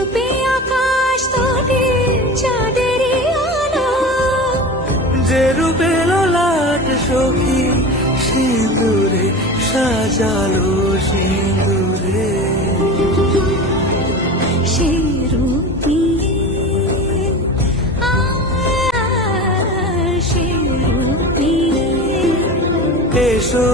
রূপে আকাশ তলে চাঁদের আলো, যে রূপে লোলাট সখী সিঁদুরে সাজালো সিঁদুরে। সে রূপ দিয়ে সে রূপ দিয়ে এসো